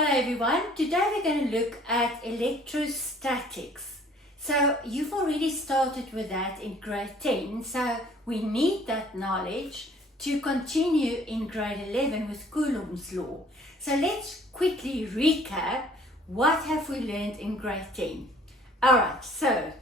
Hello everyone, today we're going to look at electrostatics. So you've already started with that in grade 10, so we need that knowledge to continue in grade 11 with Coulomb's law. So let's quickly recap what have we learned in grade 10. Alright, so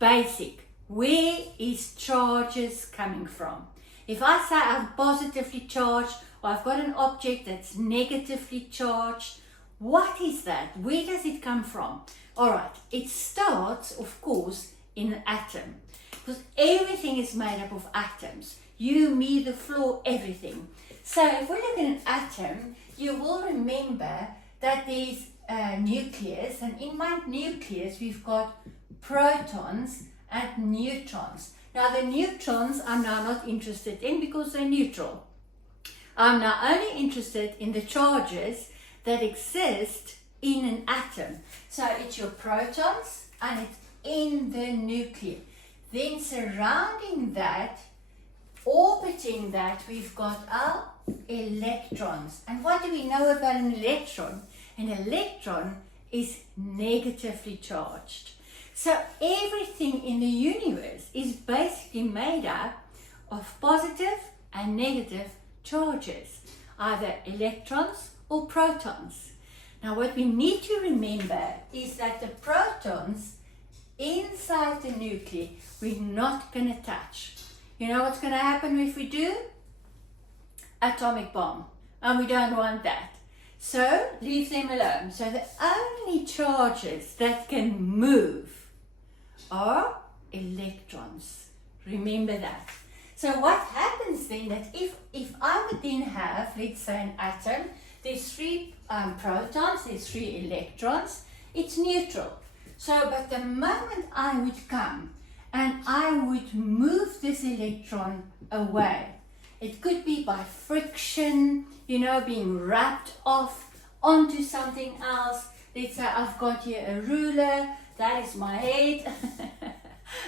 basic, where is charges coming from? If I say I'm positively charged or I've got an object that's negatively charged, what is that? Where does it come from? Alright, it starts, of course, in an atom. Because everything is made up of atoms. You, me, the floor, everything. So if we look at an atom, you will remember that there's a nucleus. And in my nucleus, we've got protons and neutrons. Now the neutrons I'm now not interested in because they're neutral. I'm now only interested in the charges that exist in an atom. So it's your protons and it's in the nucleus. Then surrounding that, orbiting that, we've got our electrons. And what do we know about an electron? An electron is negatively charged. So everything in the universe is basically made up of positive and negative charges, either electrons or protons. Now what we need to remember is that the protons inside the nucleus we're not going to touch. You know what's going to happen if we do? Atomic bomb. And we don't want that. So leave them alone. So the only charges that can move are electrons. Remember that. So what happens then that if I would then have, let's say, an atom, there's three protons, there's three electrons, it's neutral. So, but the moment I would come and I would move this electron away, it could be by friction, you know, being wrapped off onto something else. Let's say I've got here a ruler, that is my head,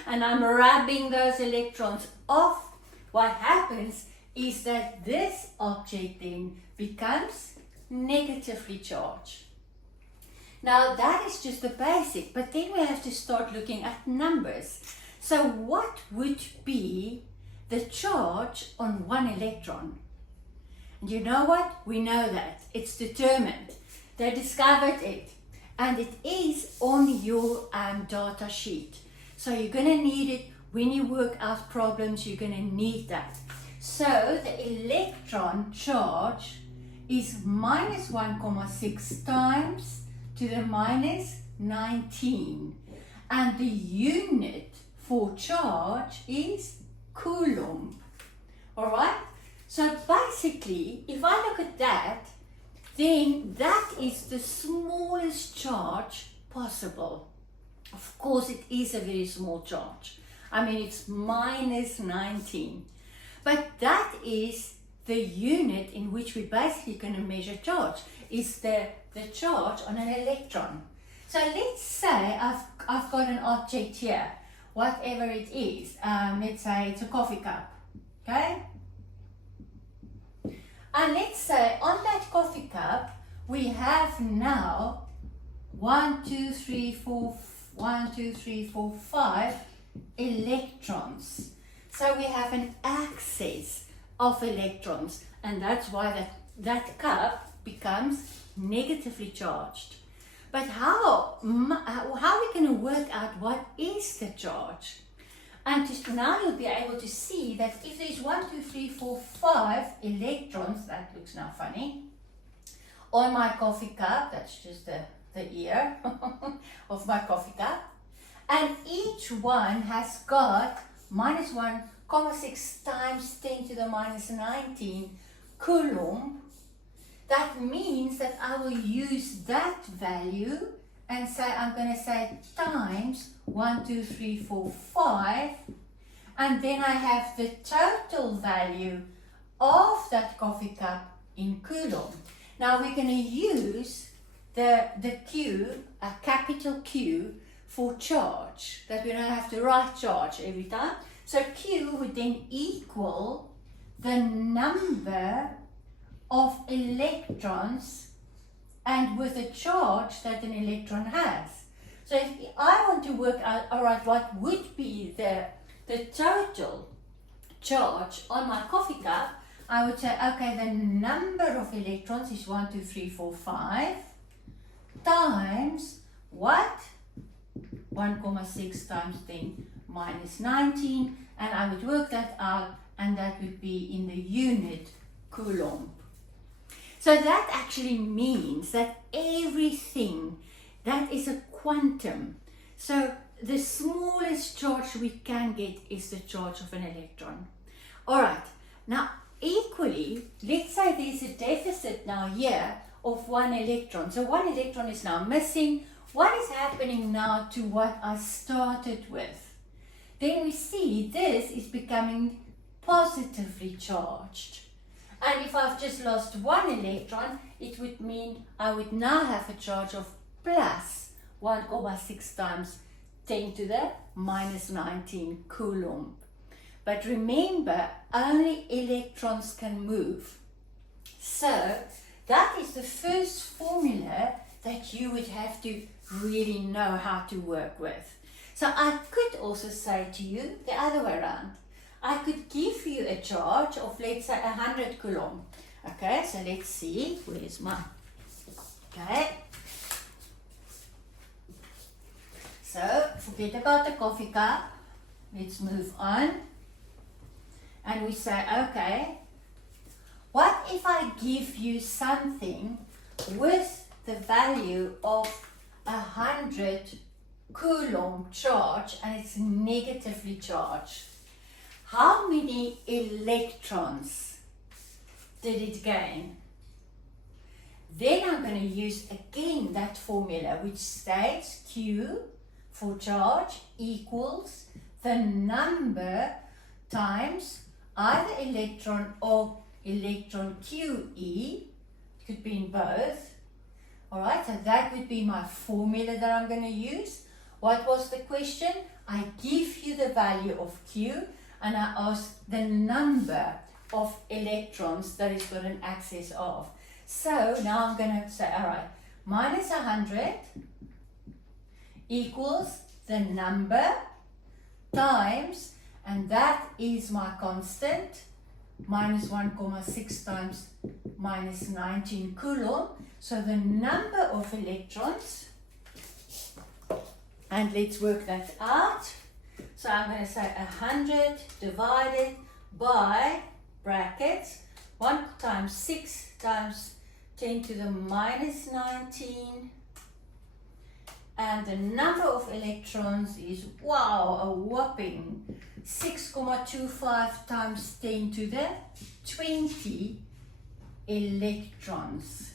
and I'm rubbing those electrons off. What happens is that this object then becomes negatively charged. Now that is just the basic, but then we have to start looking at numbers. So what would be the charge on one electron? And you know what? We know that. It's determined. They discovered it. And it is on your data sheet. So you're going to need it when you work out problems. You're going to need that. So the electron charge is minus 1,6 times to the minus 19. And the unit for charge is Coulomb. Alright? So basically, if I look at that, then that is the smallest charge possible. Of course, it is a very small charge. I mean, it's minus 19. But that is the unit in which we're basically going to measure charge, is the charge on an electron. So let's say I've got an object here, whatever it is. Let's say it's a coffee cup, okay? And let's say on that coffee cup, we have now 5 electrons. So we have an excess of electrons, and that's why that cup becomes negatively charged. But how are we going to work out what is the charge? And now you'll be able to see that if there's 5 electrons, that looks now funny, on my coffee cup, that's just the ear of my coffee cup, and each one has got minus 1,6 times 10 to the minus 19 Coulomb. That means that I will use that value and say, I'm going to say times 1, 2, 3, 4, 5, and then I have the total value of that coffee cup in Coulomb. Now we're going to use the Q, a capital Q, for charge, that we don't have to write charge every time. So Q would then equal the number of electrons and and with the charge that an electron has. So if I want to work out, all right, what would be the total charge on my coffee cup, I would say, okay, the number of electrons is 1, 2, 3, 4, 5 times what? 1,6 times 10 minus 19, and I would work that out, and that would be in the unit Coulomb. So that actually means that everything that is a quantum, so the smallest charge we can get is the charge of an electron. Alright, now equally, let's say there's a deficit now here of 1 electron. So 1 electron is now missing. What is happening now to what I started with? Then we see this is becoming positively charged. And if I've just lost 1 electron, it would mean I would now have a charge of plus 1,6 times 10 to the minus 19 Coulomb. But remember, only electrons can move. So that is the first formula that you would have to really know how to work with. So I could also say to you the other way around. I could give you a charge of, let's say, 100 Coulomb. Okay, so let's see, where's my, okay. So forget about the coffee cup. Let's move on. And we say, okay, what if I give you something with the value of 100 Coulomb charge and it's negatively charged? How many electrons did it gain? Then I'm going to use again that formula which states Q for charge equals the number times either electron or electron QE. It could be in both. Alright, so that would be my formula that I'm going to use. What was the question? I give you the value of Q and I ask the number of electrons that it's got an excess of. So now I'm going to say, alright, minus 100 equals the number times, and that is my constant, minus 1,6 times minus 19 Coulomb. So the number of electrons, and let's work that out. So I'm going to say 100 divided by brackets 1 times 6 times 10 to the minus 19, and the number of electrons is, wow, a whopping 6,25 times 10 to the 20 electrons.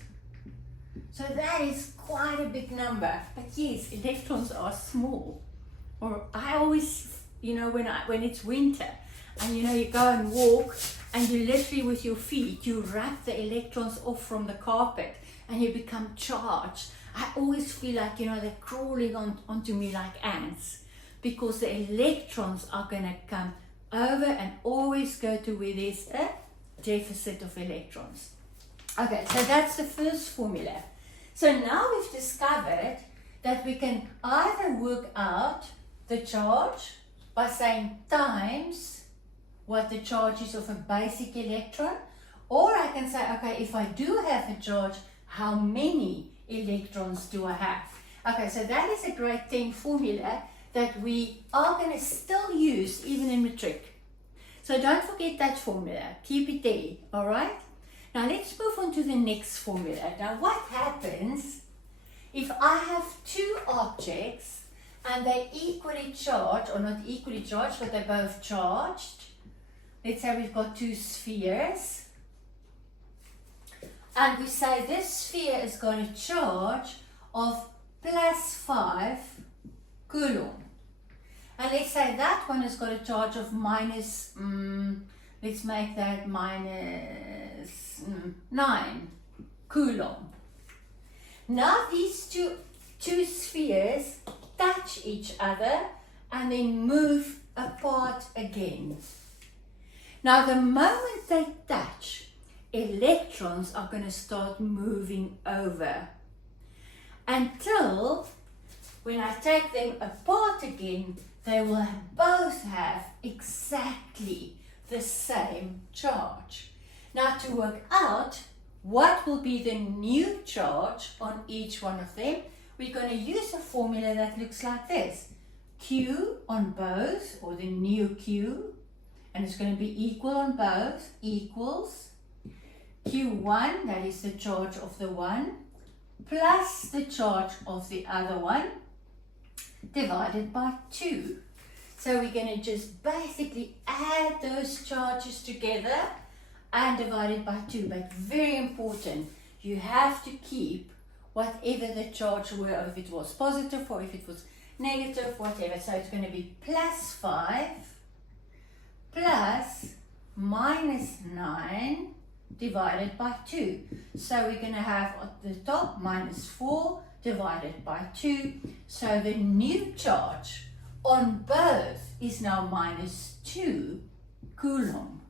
So that is quite a big number. But yes, electrons are small. Or I always, when it's winter and you go and walk and you literally with your feet, you rub the electrons off from the carpet and you become charged. I always feel like, they're crawling onto me like ants, because the electrons are going to come over and always go to where there's a deficit of electrons. Okay, so that's the first formula. So now we've discovered that we can either work out the charge by saying times what the charge is of a basic electron, or I can say, okay, if I do have a charge, how many electrons do I have? Okay, so that is a grade 10 formula that we are going to still use even in matric. So don't forget that formula. Keep it there, all right? Now let's move on to the next formula. Now what happens if I have two objects and they're equally charged, or not equally charged, but they're both charged? Let's say we've got two spheres. And we say this sphere has got a charge of plus 5 Coulomb. And let's say that one has got a charge of minus, let's make that minus 9 Coulomb. Now these two spheres touch each other and then move apart again. Now the moment they touch, electrons are going to start moving over until when I take them apart again, they will both have exactly the same charge. Now to work out what will be the new charge on each one of them, we're going to use a formula that looks like this. Q on both, or the new Q, and it's going to be equal on both, equals Q1, that is the charge of the one, plus the charge of the other one, divided by 2. So we're going to just basically add those charges together and divide it by 2. But very important, you have to keep whatever the charge were, or if it was positive or if it was negative, whatever. So it's going to be plus 5 plus minus 9 divided by 2. So we're going to have at the top minus 4 divided by 2. So the new charge on both is now minus 2 Coulomb.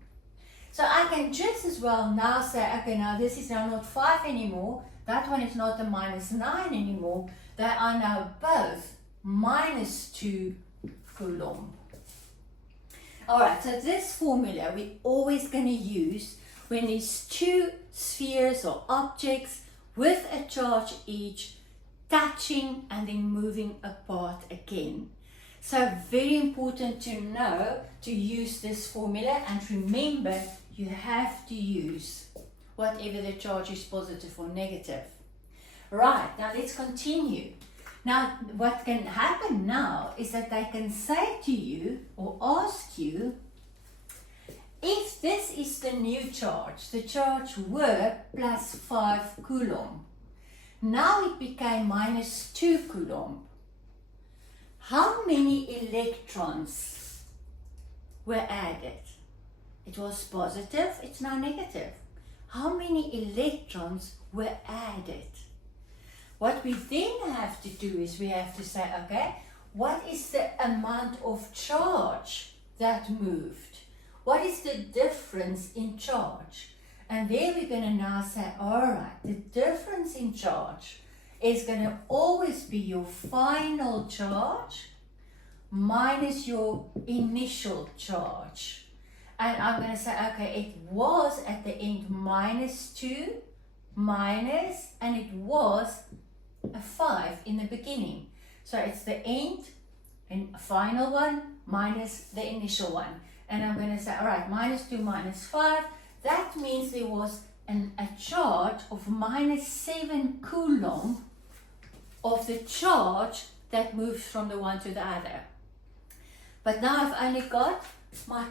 So I can just as well now say, okay, now this is now not 5 anymore. That one is not a minus 9 anymore. They are now both minus 2 Coulomb. Alright, so this formula we're always going to use when there's two spheres or objects with a charge each touching and then moving apart again. So very important to know to use this formula, and remember you have to use whatever the charge is, positive or negative. Right, now let's continue. Now what can happen now is that they can say to you or ask you, if this is the new charge, the charge were plus 5 Coulomb. Now it became minus 2 Coulomb. How many electrons were added? It was positive, it's now negative. How many electrons were added? What we then have to do is we have to say, okay, what is the amount of charge that moved? What is the difference in charge? And there we're going to now say, all right, the difference in charge is going to always be your final charge minus your initial charge. And I'm going to say, okay, it was at the end minus 2, minus, and it was a 5 in the beginning. So it's the end and final one minus the initial one. And I'm going to say, all right, minus 2 minus 5. That means there was a charge of minus 7 Coulomb of the charge that moves from the one to the other. But now I've only got my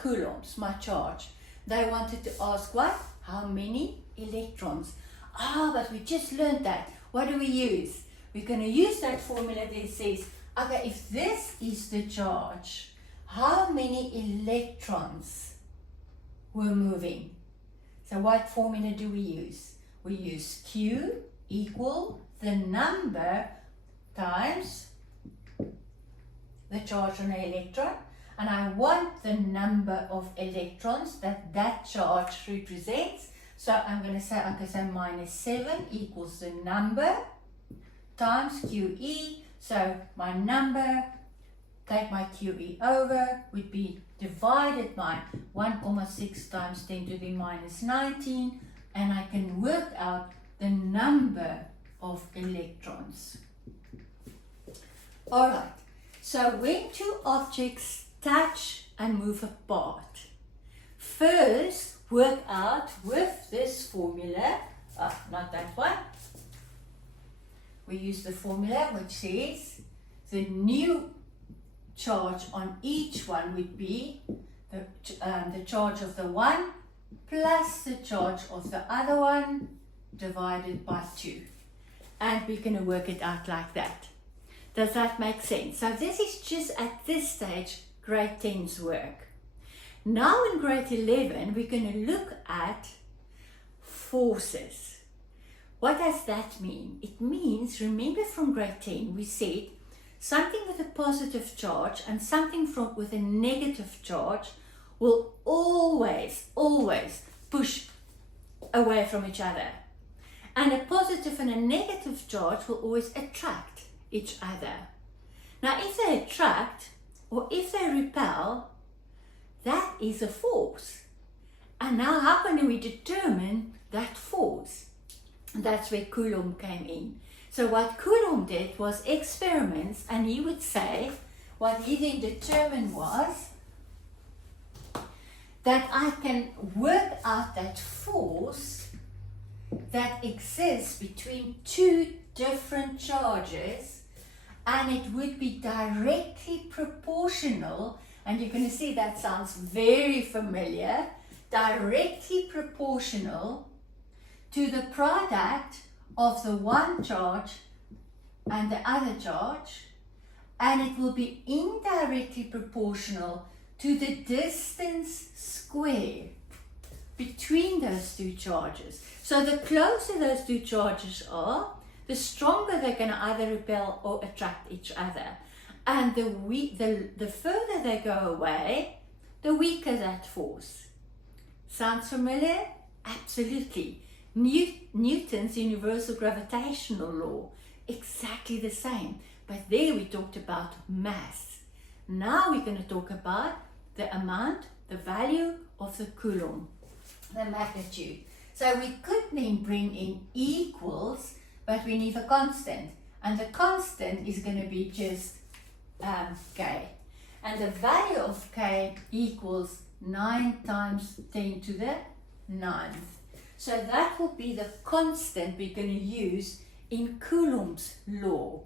coulombs, my charge. They wanted to ask what? How many electrons? But we just learned that. What do we use? We're going to use that formula that says, okay, if this is the charge, how many electrons were moving? So what formula do we use? We use Q equal the number times the charge on an electron, and I want the number of electrons that charge represents. So I'm going to say, okay, so minus 7 equals the number times QE. So my number, take my QE over, would be divided by 1,6 times 10 to the minus 19, and I can work out the number of electrons. Alright, so when two objects touch and move apart, first work out with this formula, not that one, we use the formula which says the new charge on each one would be the charge of the one plus the charge of the other one divided by 2. And we're going to work it out like that. Does that make sense? So this is just at this stage grade 10's work. Now in grade 11 we're going to look at forces. What does that mean? It means, remember from grade 10 we said something with a positive charge and something with a negative charge will always push away from each other. And a positive positive and a negative charge will always attract each other. Now, if they attract or if they repel, that is a force. And now how can we determine that force? That's where Coulomb came in. So what Coulomb did was experiments, and he would say what he then determined was that I can work out that force that exists between two different charges, and it would be directly proportional, and you're going to see that sounds very familiar, directly proportional to the product of the one charge and the other charge, and it will be indirectly proportional to the distance squared between those two charges. So the closer those two charges are, the stronger they're going to either repel or attract each other. And the further they go away, the weaker that force. Sounds familiar? Absolutely. Newton's universal gravitational law, exactly the same. But there we talked about mass. Now we're going to talk about the amount, the value of the Coulomb, the magnitude. So we could then bring in equals, but we need a constant. And the constant is going to be just K. And the value of K equals 9 times 10 to the 9th. So that will be the constant we're going to use in Coulomb's law.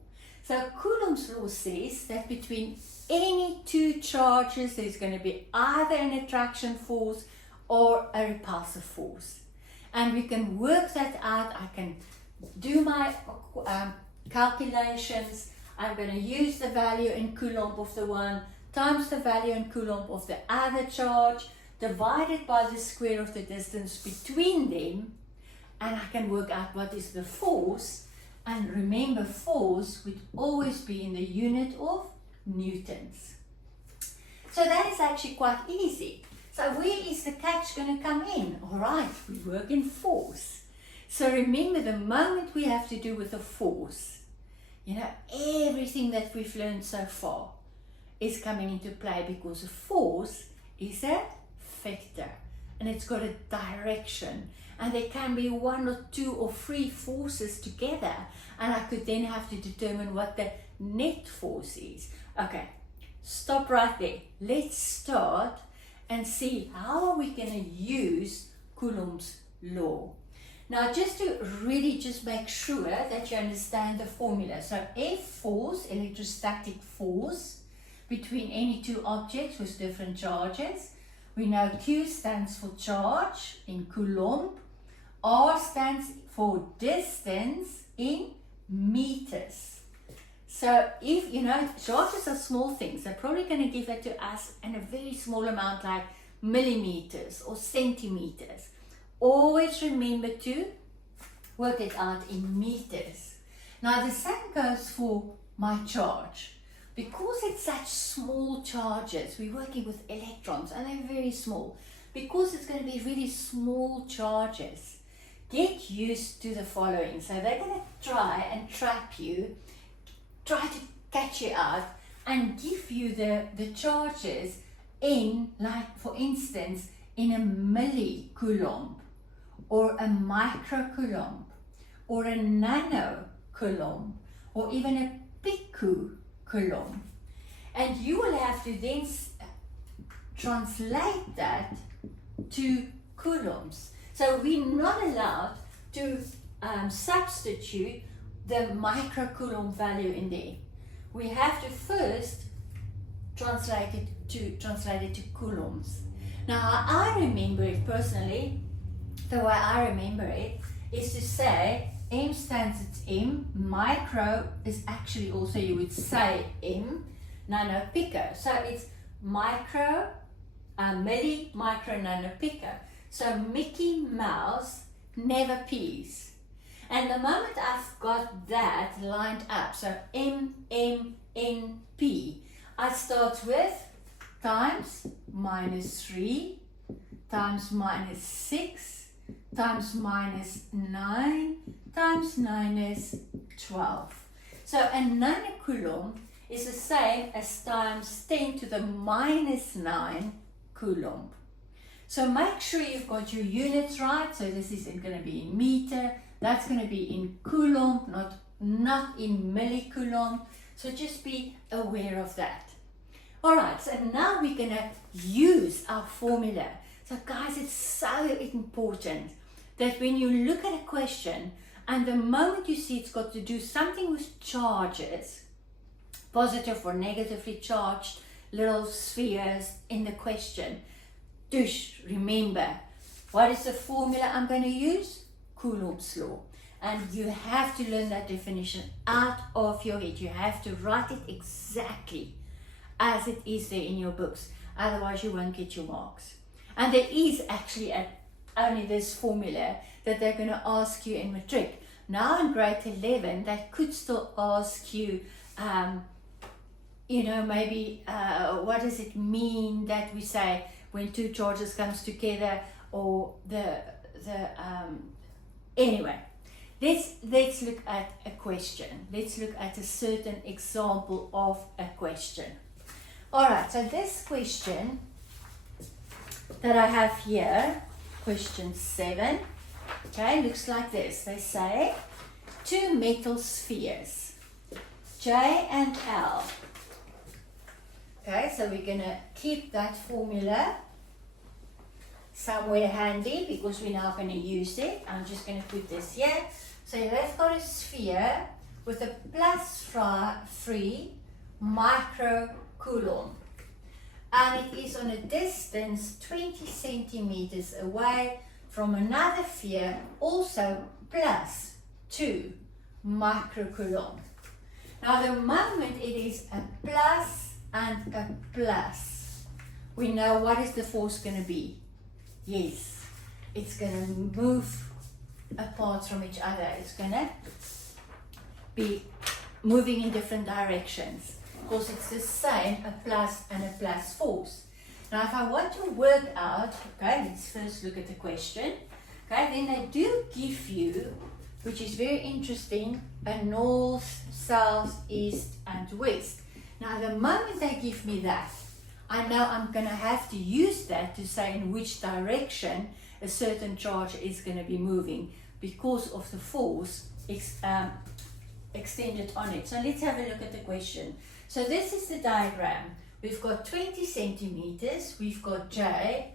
So Coulomb's law says that between any two charges, there's going to be either an attraction force or a repulsive force. And we can work that out. I can do my calculations. I'm going to use the value in Coulomb of the one times the value in Coulomb of the other charge, divided by the square of the distance between them, and I can work out what is the force. And remember, force would always be in the unit of newtons. So that is actually quite easy. So where is the catch going to come in? All right, we work in force. So remember, the moment we have to do with a force, you know, everything that we've learned so far is coming into play, because a force is a vector and it's got a direction, and there can be one or two or three forces together, and I could then have to determine what the net force is. Okay, stop right there. Let's start and see how are we going to use Coulomb's law. Now, just to really just make sure that you understand the formula. So F force, electrostatic force, between any two objects with different charges. We know Q stands for charge in Coulomb. R stands for distance in meters. So if, you know, charges are small things, they're probably going to give that to us in a very small amount, like millimeters or centimeters. Always remember to work it out in meters. Now the same goes for my charge. Because it's such small charges, we're working with electrons and they're very small. Because it's going to be really small charges, get used to the following. So they're going to try and trap you, try to catch you out and give you the charges in, like for instance, in a millicoulomb or a microcoulomb or a nanocoulomb or even a picocoulomb. And you will have to then translate that to coulombs. So we're not allowed to substitute the microcoulomb value in there. We have to first translate it to coulombs. Now, how I remember it personally, the way I remember it is to say M stands at M, micro is actually also, you would say M, nano, pico. So it's micro, milli, micro, nano, pico. So Mickey Mouse never pees. And the moment I've got that lined up, so M, M, N, P, I start with times minus 3 times minus 6 times minus 9 times 9 is 12. So a nanocoulomb is the same as times 10 to the minus 9 coulomb. So make sure you've got your units right. So this is going to be in meter, that's going to be in coulomb, not in millicoulomb. So just be aware of that. Alright, so now we're going to use our formula. So guys, it's so important that when you look at a question and the moment you see it's got to do something with charges, positive or negatively charged little spheres in the question, remember, what is the formula I'm going to use? Coulomb's law. And you have to learn that definition out of your head. You have to write it exactly as it is there in your books. Otherwise you won't get your marks. And there is actually only this formula that they're going to ask you in matric. Now in grade 11, they could still ask you, maybe what does it mean that we say when two charges comes together, or anyway, let's look at a question. Let's look at a certain example of a question. All right, so this question that I have here, question 7, okay, looks like this. They say two metal spheres, J and L. Okay, so we're going to keep that formula somewhere handy because we're now going to use it. I'm just going to put this here. So they've got a sphere with a plus 3 microcoulomb. And it is on a distance 20 centimeters away from another sphere, also plus 2 microcoulomb. Now the moment it is a plus and a plus, we know what is the force going to be. Yes, it's going to move apart from each other. It's going to be moving in different directions because it's the same, a plus and a plus force. Now if I want to work out, okay, let's first look at the question. Okay, then they do give you, which is very interesting, a north, south, east and west. Now the moment they give me that, I know I'm going to have to use that to say in which direction a certain charge is going to be moving because of the force extended on it. So let's have a look at the question. So this is the diagram. We've got 20 centimeters, we've got J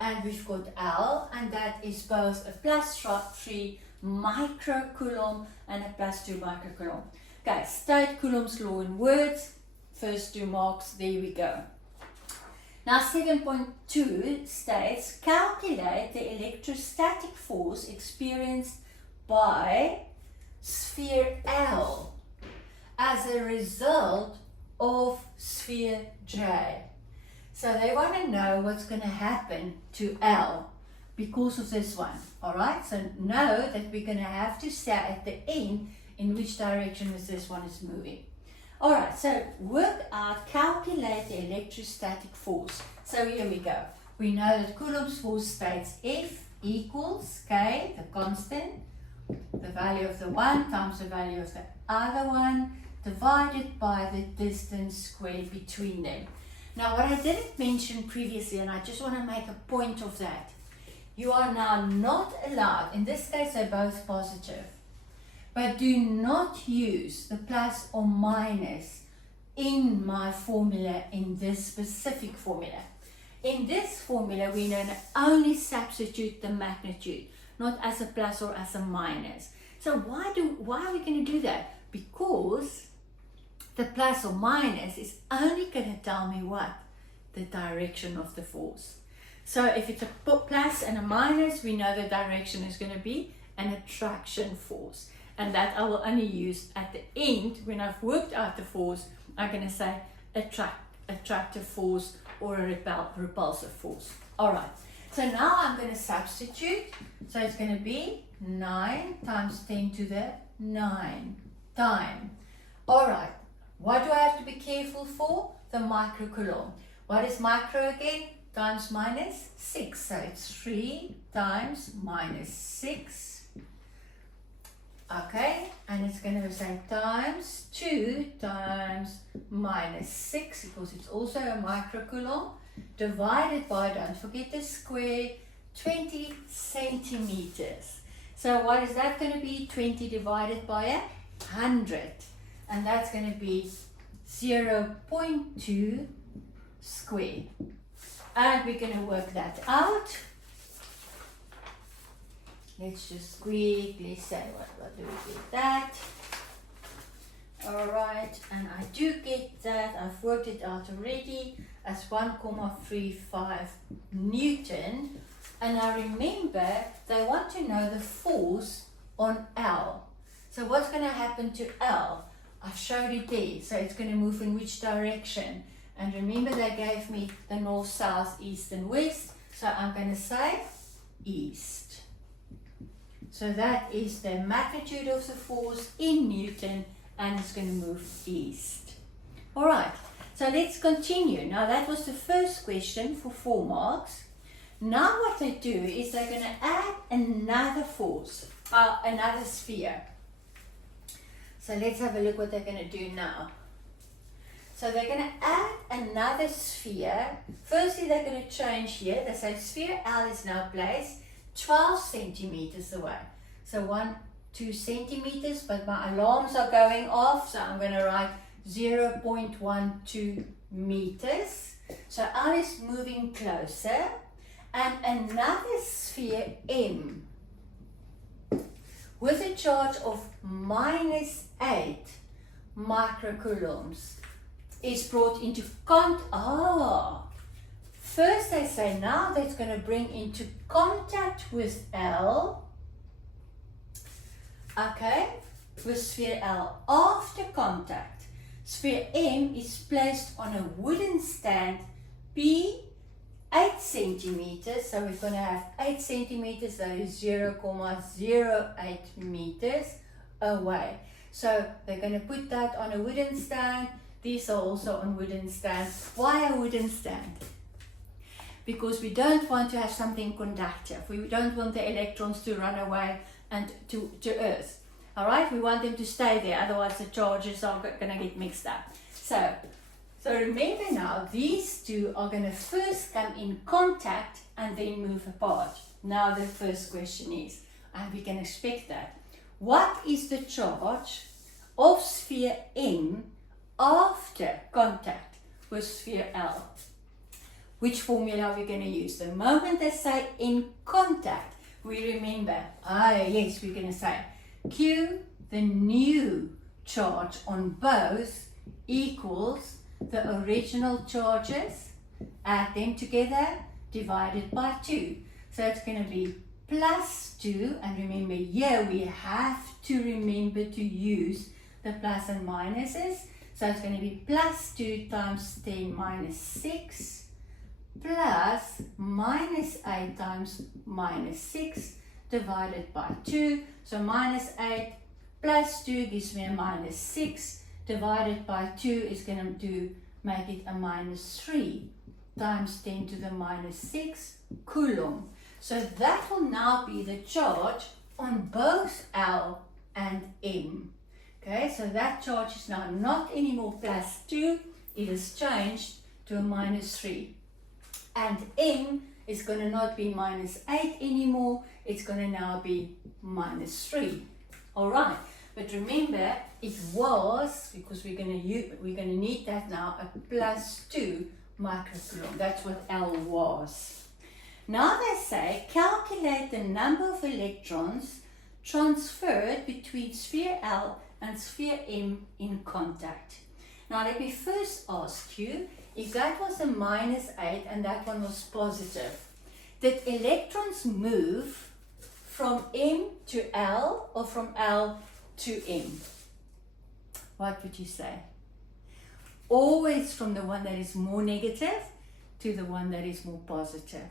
and we've got L, and that is both a plus 3 microcoulomb and a plus 2 microcoulomb. Okay, state Coulomb's law in words. First 2 marks, there we go. Now 7.2 states, calculate the electrostatic force experienced by sphere L as a result of sphere J. So they want to know what's going to happen to L because of this one. Alright, so know that we're going to have to say at the end in which direction this one is moving. Alright, so work out, calculate the electrostatic force. So here we go. We know that Coulomb's force states F equals K, the constant, the value of the one times the value of the other one, divided by the distance squared between them. Now what I didn't mention previously, and I just want to make a point of that, you are now not allowed, in this case they're both positive, but do not use the plus or minus in my formula, in this specific formula. In this formula, we're going to only substitute the magnitude, not as a plus or as a minus. So why are we going to do that? Because the plus or minus is only going to tell me what? The direction of the force. So if it's a plus and a minus, we know the direction is going to be an attraction force. And that I will only use at the end when I've worked out the force. I'm going to say attractive force or a repulsive force. Alright, so now I'm going to substitute. So it's going to be 9 times 10 to the 9 time. Alright, what do I have to be careful for? The microcoulomb. What is micro again? times minus 6. So it's 3 times minus 6. Okay, and it's going to say times 2 times minus 6, because it's also a microcoulomb, divided by, don't forget the square, 20 centimeters. So what is that going to be? 20 divided by 100. And that's going to be 0.2 square. And we're going to work that out. Let's just quickly say what do we get that. Alright, and I do get that. I've worked it out already as 1,35 Newton. And I remember they want to know the force on L. So what's going to happen to L? I've showed it there. So it's going to move in which direction? And remember they gave me the north, south, east and west. So I'm going to say east. So that is the magnitude of the force in Newton, and it's going to move east. Alright, so let's continue. Now that was the first question for 4 marks. Now what they do is they're going to add another force, another sphere. So let's have a look what they're going to do now. So they're going to add another sphere. Firstly, they're going to change here. They say sphere L is now placed 12 centimeters away. So 2 centimeters, but my alarms are going off, so I'm going to write 0.12 meters. So L is moving closer. And another sphere M with a charge of minus 8 microcoulombs is brought into First they say now that's going to bring into contact with L, okay, with sphere L. After contact, sphere M is placed on a wooden stand B, 8 centimeters, so we're going to have 8 centimeters, that is 0,08 meters away. So they're going to put that on a wooden stand. These are also on wooden stands. Why a wooden stand? Because we don't want to have something conductive. We don't want the electrons to run away and to Earth. Alright, we want them to stay there, otherwise the charges are going to get mixed up. So remember now, these two are going to first come in contact and then move apart. Now the first question is, and we can expect that, what is the charge of sphere M after contact with sphere L? Which formula are we going to use? The moment they say in contact, we remember, yes, we're going to say Q, the new charge on both, equals the original charges, add them together, divided by 2. So it's going to be plus 2, and remember here we have to remember to use the plus and minuses. So it's going to be plus 2 times 10 minus 6 plus minus 8 times minus 6 divided by 2. So minus 8 plus 2 gives me a minus 6 divided by 2 is going to make it a minus 3 times 10 to the minus 6 Coulomb. So that will now be the charge on both L and M. Okay, so that charge is now not anymore plus 2, it has changed to a minus 3. And M is going to not be minus 8 anymore, it's going to now be minus 3. Alright, but remember it was, because we're going to need that now, a plus 2 microcoulomb. That's what L was. Now they say calculate the number of electrons transferred between sphere L and sphere M in contact. Now let me first ask you, if that was a minus 8 and that one was positive, did electrons move from M to L or from L to M? What would you say? Always from the one that is more negative to the one that is more positive.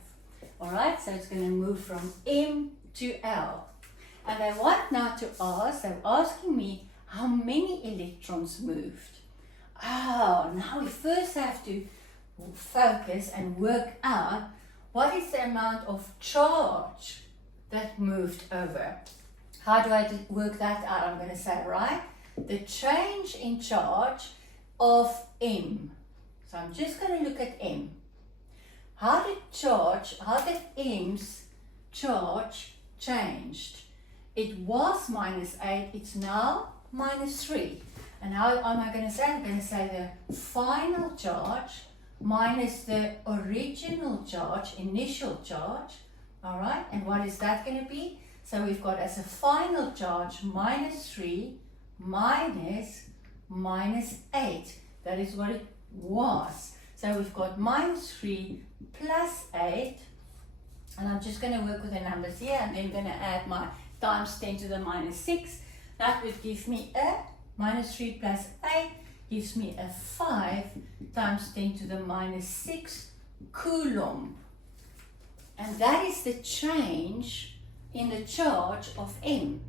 Alright, so it's going to move from M to L. And I want now to ask, they're asking me how many electrons moved. Now we first have to focus and work out what is the amount of charge that moved over. How do I work that out? I'm going to say, right, the change in charge of M. So I'm just going to look at M. How did M's charge changed? It was -8, it's now -3. And how am I going to say? I'm going to say the final charge minus the original charge, initial charge. All right, and what is that going to be? So we've got as a final charge -3 minus -8. That is what it was. So we've got -3 plus 8. And I'm just going to work with the numbers here, and then I'm going to add my times 10 to the -6. That would give me a -3 plus 8 gives me a 5 times 10 to the -6 Coulomb. And that is the change in the charge of M.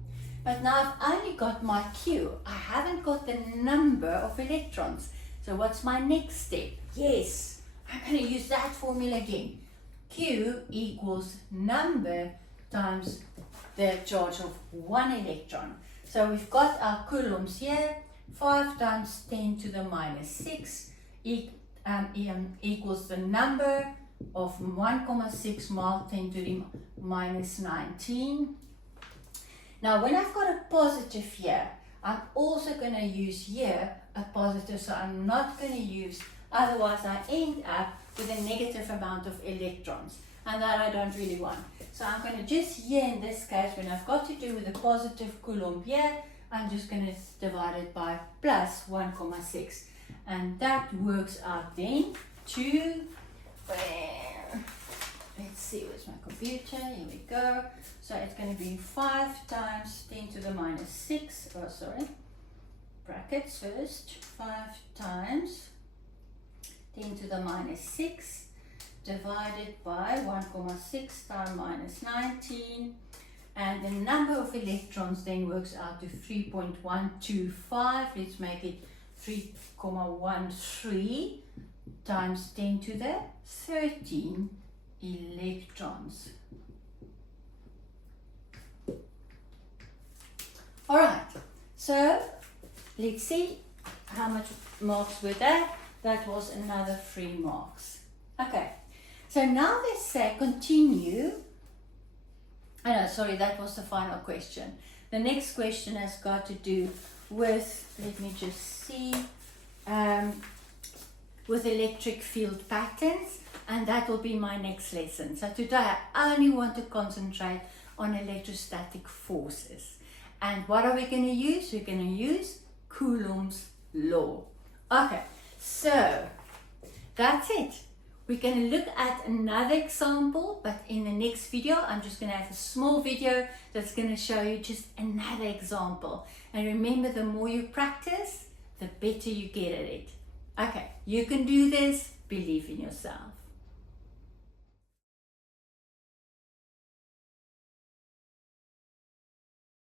But now I've only got my Q. I haven't got the number of electrons. So what's my next step? Yes, I'm going to use that formula again. Q equals number times the charge of one electron. So we've got our coulombs here. 5 times 10 to the -6 equals the number of 1,6 mole 10 to the -19. Now when I've got a positive here, I'm also going to use here a positive, so I'm not going to use, otherwise I end up with a negative amount of electrons, and that I don't really want. So I'm going to just here in this case, when I've got to do with a positive Coulomb here, I'm just going to divide it by plus 1,6, and that works out then to, let's see, where's my computer, here we go. So it's going to be 5 times 10 to the -6, oh sorry, brackets first, 5 times 10 to the -6 divided by 1,6 times -19, and the number of electrons then works out to 3.125. Let's make it 3,13 times 10 to the 13 electrons. All right, so let's see how much marks were there. That was another 3 marks. Okay, so now let's say continue. Oh no, sorry, that was the final question. The next question has got to do with, let me just see, with electric field patterns, and that will be my next lesson. So today I only want to concentrate on electrostatic forces. And what are we going to use? We're going to use Coulomb's law. Okay, so that's it. We're going to look at another example, but in the next video, I'm just going to have a small video that's going to show you just another example. And remember, the more you practice, the better you get at it. Okay, you can do this. Believe in yourself.